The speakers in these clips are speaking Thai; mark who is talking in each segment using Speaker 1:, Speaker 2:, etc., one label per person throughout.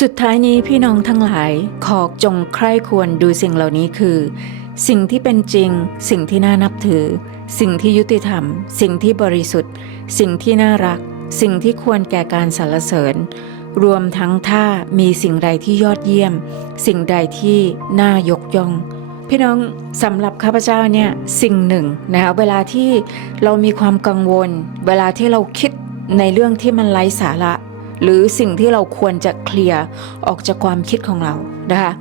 Speaker 1: สุดท้ายนี้พี่น้องทั้งหลายขอจงใคร่ควรดูสิ่งเหล่านี้คือ สิ่งที่เป็นจริง สิ่งที่น่านับถือ สิ่งที่ยุติธรรม สิ่งที่บริสุทธิ์ สิ่งที่น่ารัก สิ่งที่ควรแก่การสรรเสริญ รวมทั้งถ้ามีสิ่งใดที่ยอดเยี่ยม สิ่งใดที่น่ายกย่อง พี่น้องสำหรับข้าพเจ้าเนี่ยสิ่งหนึ่งนะคะเวลาที่เรามีความกังวล เวลาที่เราคิดในเรื่องที่มันไร้สาระ หรือสิ่งที่เราควรจะเคลียร์ออกจากความคิดของเรานะคะ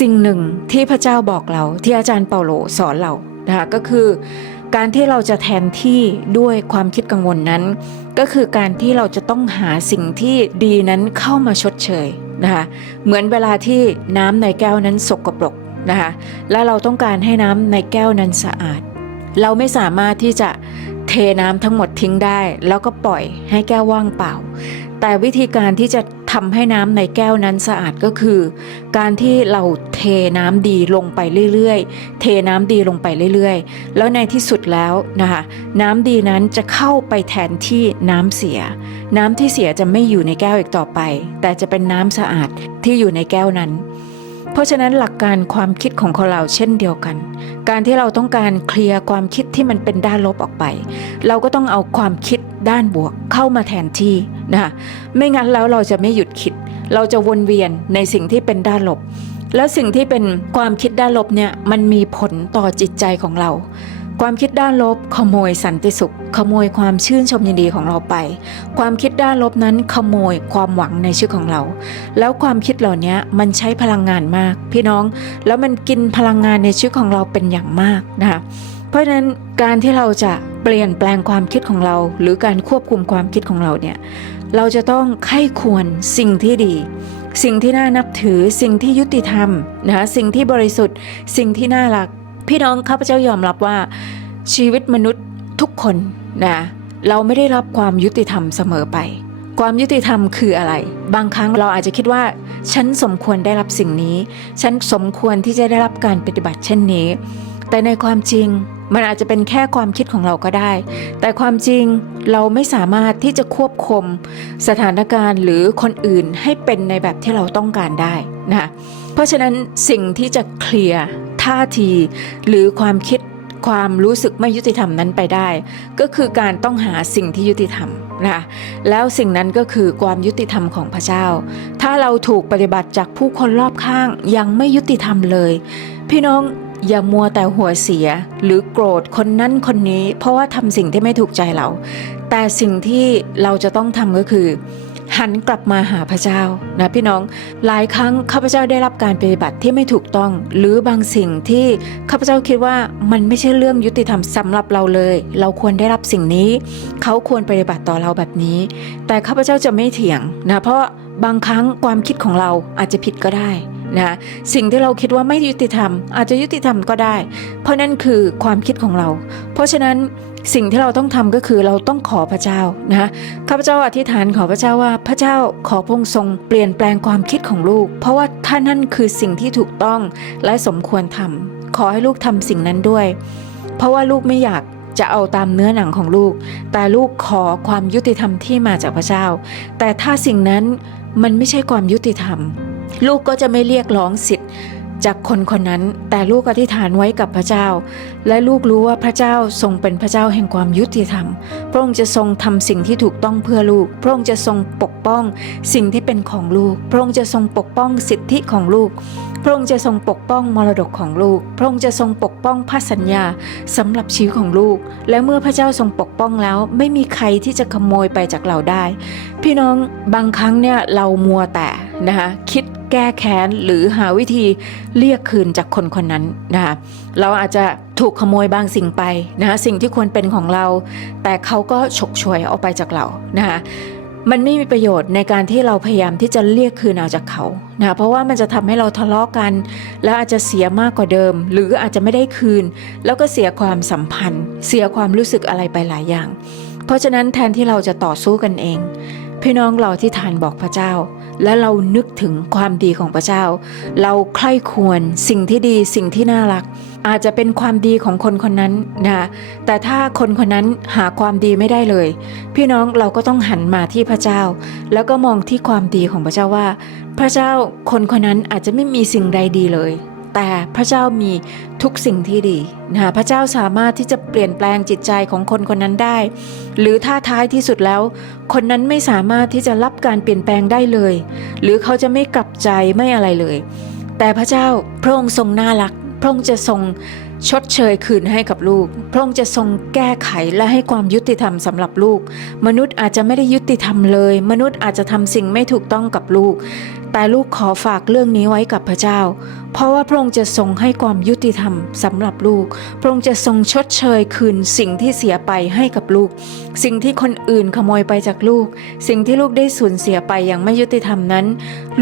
Speaker 1: สิ่งหนึ่งที่พระเจ้าบอกเราที่อาจารย์เปาโลสอนเรานะคะก็คือการที่เราจะแทนที่ด้วยความคิดกังวลนั้น ก็คือการที่เราจะต้องหาสิ่งที่ดีนั้นเข้ามาชดเชยนะคะเหมือนเวลาที่น้ำในแก้วนั้นสกปรกนะคะและเราต้องการให้น้ำในแก้วนั้นสะอาด เราไม่สามารถที่จะเทน้ำทั้งหมดทิ้งได้ แล้วก็ปล่อยให้แก้วว่างเปล่า แต่วิธีการที่จะทำให้น้ำในแก้วนั้นสะอาดก็คือ การที่เราเทน้ำดีลงไปเรื่อยๆ เทน้ำดีลงไปเรื่อยๆ แล้วในที่สุดแล้วนะคะน้ำดีนั้นจะเข้าไปแทนที่น้ำเสีย น้ำที่เสียจะไม่อยู่ในแก้วอีกต่อไป แต่จะเป็นน้ำสะอาดที่อยู่ในแก้วนั้น เพราะฉะนั้นหลักการความคิดของคนเราเช่นเดียวกัน การที่เราต้องการเคลียร์ความคิดที่มันเป็นด้านลบออกไป เราก็ต้องเอาความคิดด้านบวกเข้ามาแทนที่ นะคะไม่งั้นแล้วเราจะไม่หยุดคิด เราจะวนเวียนในสิ่งที่เป็นด้านลบ แล้วสิ่งที่เป็นความคิดด้านลบเนี่ยมันมีผลต่อจิตใจของเรา ความคิดด้านลบ ขโมยสันติสุข ขโมยความชื่นชมยินดีของเราไป ความคิดด้านลบนั้นขโมยความหวังในชีวิตของเรา แล้วความคิดเหล่านี้มันใช้พลังงานมาก พี่น้องแล้วมันกินพลังงานในชีวิตของเราเป็นอย่างมากนะคะเพราะฉะนั้นการที่เราจะเปลี่ยนแปลงความคิดของเรา หรือการควบคุมความคิดของเราเนี่ย เราจะต้องไข้ควรสิ่งที่ดี สิ่งที่น่านับถือสิ่งที่ยุติธรรมนะคะสิ่งที่บริสุทธิ์ สิ่งที่น่ารัก พี่น้องข้าพเจ้ายอมรับว่า ชีวิตมนุษย์ทุกคนนะเราไม่ได้รับความยุติธรรมเสมอไป ความยุติธรรมคืออะไร บางครั้งเราอาจจะคิดว่า ฉันสมควรได้รับสิ่งนี้ ฉันสมควรที่จะได้รับการปฏิบัติเช่นนี้ แต่ในความจริง มันอาจจะเป็นแค่ความคิดของเราก็ได้ แต่ความจริงเราไม่สามารถที่จะควบคุมสถานการณ์หรือคนอื่นให้เป็นในแบบที่เราต้องการได้นะเพราะฉะนั้นสิ่งที่จะเคลียร์ท่าที หรือความคิดความรู้สึกไม่ยุติธรรมนั้นไปได้ ก็คือการต้องหาสิ่งที่ยุติธรรมนะแล้วสิ่งนั้นก็คือความยุติธรรมของพระเจ้า ถ้าเราถูกปฏิบัติจากผู้คนรอบข้างยังไม่ยุติธรรมเลย พี่น้อง อย่ามัวแต่หัวเสียหรือโกรธคนนั้นคนนี้ เพราะว่าทำสิ่งที่ไม่ถูกใจเรา แต่สิ่งที่เราจะต้องทำก็คือ หันกลับมาหาพระเจ้านะพี่น้องหลายครั้งข้าพเจ้าได้รับการปฏิบัติที่ไม่ถูกต้อง หรือบางสิ่งที่ข้าพเจ้าคิดว่ามันไม่ใช่เรื่องยุติธรรมสำหรับเราเลย เราควรได้รับสิ่งนี้ เขาควรปฏิบัติต่อเราแบบนี้ แต่ข้าพเจ้าจะไม่เถียงนะเพราะบางครั้งความคิดของเราอาจจะผิดก็ได้ นะสิ่งที่เราคิดว่าไม่ยุติธรรม อาจจะยุติธรรมก็ได้ เพราะนั่นคือความคิดของเรา เพราะฉะนั้นสิ่งที่เราต้องทำก็คือเราต้องขอพระเจ้านะข้าพเจ้าอธิษฐานขอพระเจ้าว่าพระเจ้าขอพงทรงเปลี่ยนแปลงความคิดของลูก เพราะว่าท่านนั่นคือสิ่งที่ถูกต้องและสมควรทำขอให้ลูกทำสิ่งนั้นด้วย เพราะว่าลูกไม่อยากจะเอาตามเนื้อหนังของลูก แต่ลูกขอความยุติธรรมที่มาจากพระเจ้า แต่ถ้าสิ่งนั้นมันไม่ใช่ความยุติธรรม ลูกก็จะไม่เรียกร้องสิทธิ์จากคนคนนั้น แต่ลูกอธิษฐานไว้กับพระเจ้า และลูกรู้ว่าพระเจ้าทรงเป็นพระเจ้าแห่งความยุติธรรม พระองค์จะทรงทำสิ่งที่ถูกต้องเพื่อลูก พระองค์จะทรงปกป้องสิ่งที่เป็นของลูก พระองค์จะทรงปกป้องสิทธิของลูก พระองค์จะทรงปกป้องมรดกของลูก พระองค์จะทรงปกป้องพันสัญญาสำหรับชีวิตของลูก และเมื่อพระเจ้าทรงปกป้องแล้ว ไม่มีใครที่จะขโมยไปจากเราได้ พี่น้องบางครั้งเนี่ยเรามัวแต่นะคะคิด แก้แค้นหรือหาวิธีเรียกคืนจากคนคนนั้นนะคะเราอาจจะถูกขโมยบางสิ่งไปนะคะสิ่งที่ควรเป็นของเรา แต่เขาก็ฉกฉวยเอาไปจากเรานะคะมันไม่มีประโยชน์ในการที่เราพยายามที่จะเรียกคืนเอาจากเขานะเพราะว่ามันจะทำให้เราทะเลาะกัน แล้วอาจจะเสียมากกว่าเดิม หรืออาจจะไม่ได้คืน แล้วก็เสียความสัมพันธ์ เสียความรู้สึกอะไรไปหลายอย่าง เพราะฉะนั้นแทนที่เราจะต่อสู้กันเอง พี่น้องเราที่ทานบอกพระเจ้า และเรานึกถึงความดีของพระเจ้า เราใคร่ควรสิ่งที่ดีสิ่งที่น่ารัก อาจจะเป็นความดีของคนคนนั้นนะแต่ถ้าคนคนนั้นหาความดีไม่ได้เลย พี่น้องเราก็ต้องหันมาที่พระเจ้า แล้วก็มองที่ความดีของพระเจ้าว่า พระเจ้าคนคนนั้นอาจจะไม่มีสิ่งใดดีเลย แต่พระเจ้ามีทุกสิ่งที่ดีนะคะพระเจ้าสามารถที่จะเปลี่ยนแปลงจิตใจของคนคนนั้นได้ หรือถ้าท้ายที่สุดแล้ว คนนั้นไม่สามารถที่จะรับการเปลี่ยนแปลงได้เลย หรือเขาจะไม่กลับใจไม่อะไรเลย แต่พระเจ้าพระองค์ทรงน่ารัก พระองค์จะทรงชดเชยคืนให้กับลูก พระองค์จะทรงแก้ไขและให้ความยุติธรรมสำหรับลูก มนุษย์อาจจะไม่ได้ยุติธรรมเลย มนุษย์อาจจะทำสิ่งไม่ถูกต้องกับลูก แต่ลูกขอฝากเรื่องนี้ไว้กับพระเจ้า เพราะว่าพระองค์จะทรงให้ความยุติธรรมสำหรับลูก พระองค์จะทรงชดเชยคืนสิ่งที่เสียไปให้กับลูก สิ่งที่คนอื่นขโมยไปจากลูก สิ่งที่ลูกได้สูญเสียไปอย่างไม่ยุติธรรมนั้น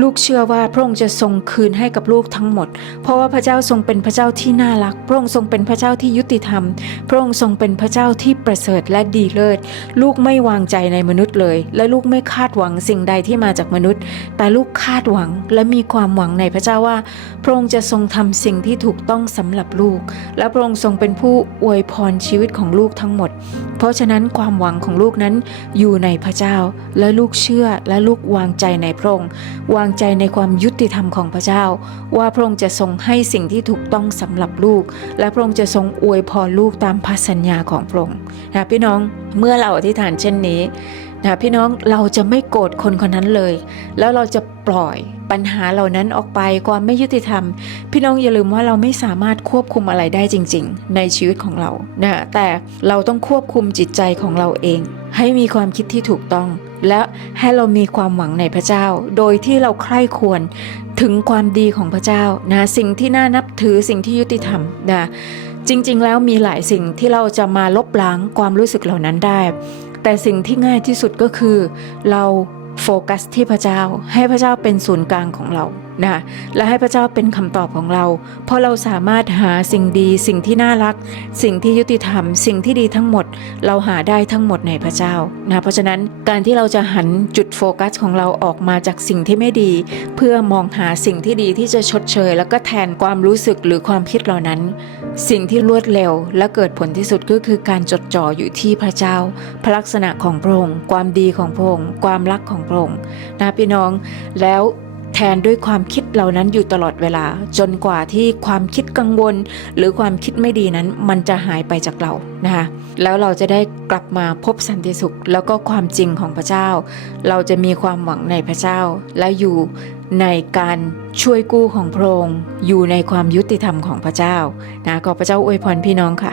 Speaker 1: ลูกเชื่อว่าพระองค์จะทรงคืนให้กับลูกทั้งหมด เพราะว่าพระเจ้าทรงเป็นพระเจ้าที่น่ารัก พระองค์ทรงเป็นพระเจ้าที่ยุติธรรม พระองค์ทรงเป็นพระเจ้าที่ประเสริฐและดีเลิศ ลูกไม่วางใจในมนุษย์เลย และลูกไม่คาดหวังสิ่งใดที่มาจากมนุษย์ แต่ลูกคาดหวังและมีความหวังในพระเจ้าว่า พระองค์จะทรงทำสิ่งที่ถูกต้องสำหรับลูก และพระองค์ทรงเป็นผู้อวยพรชีวิตของลูกทั้งหมด เพราะฉะนั้นความหวังของลูกนั้นอยู่ในพระเจ้า และลูกเชื่อและลูกวางใจในพระองค์วางางใจในความยุติธรรมของพระเจ้า ว่าพระองค์จะทรงให้สิ่งที่ถูกต้องสำหรับลูก และพระองค์จะทรงอวยพรลูกตามพันสัญญาของพระองค์นะพี่น้องเมื่อเราอธิษฐานเช่นนี้นะพี่น้องเราจะไม่โกรธคนคนนั้นเลย แล้วเราจะปล่อยปัญหาเหล่านั้นออกไปความไม่ยุติธรรม พี่น้องอย่าลืมว่าเราไม่สามารถควบคุมอะไรได้จริง ๆ ในชีวิตของเรานะแต่เราต้องควบคุมจิตใจของเราเอง ให้มีความคิดที่ถูกต้อง และให้เรามีความหวังในพระเจ้า โดยที่เราใคร่ควรถึงความดีของพระเจ้านะสิ่งที่น่านับถือสิ่งที่ยุติธรรมนะจริง ๆ แล้วมีหลายสิ่งที่เราจะมาลบล้างความรู้สึกเหล่านั้นได้ แต่สิ่งที่ง่ายที่สุดก็คือ เราโฟกัสที่พระเจ้า ให้พระเจ้าเป็นศูนย์กลางของเรา นะและให้พระเจ้าเป็นคำตอบของเรา เพราะเราสามารถหาสิ่งดีสิ่งที่น่ารัก สิ่งที่ยุติธรรม สิ่งที่ดีทั้งหมด เราหาได้ทั้งหมดในพระเจ้านะเพราะฉะนั้นการที่เราจะหันจุดโฟกัสของเราออกมาจากสิ่งที่ไม่ดี เพื่อมองหาสิ่งที่ดีที่จะชดเชย แล้วก็แทนความรู้สึกหรือความคิดเหล่านั้น สิ่งที่รวดเร็ว และเกิดผลที่สุดก็คือการจดจ่ออยู่ที่พระเจ้า พระลักษณะของพระองค์ความดีของพระองค์ความรักของพระองค์นะพี่น้องแล้ว แทนด้วยความคิดเหล่านั้นอยู่ตลอดเวลา จนกว่าที่ความคิดกังวล หรือความคิดไม่ดีนั้น มันจะหายไปจากเรานะคะแล้วเราจะได้กลับมาพบสันติสุข แล้วก็ความจริงของพระเจ้า เราจะมีความหวังในพระเจ้า และอยู่ในการช่วยกู้ของพระองค์อยู่ในความยุติธรรมของพระเจ้านะขอพระเจ้าอวยพรพี่น้องค่ะ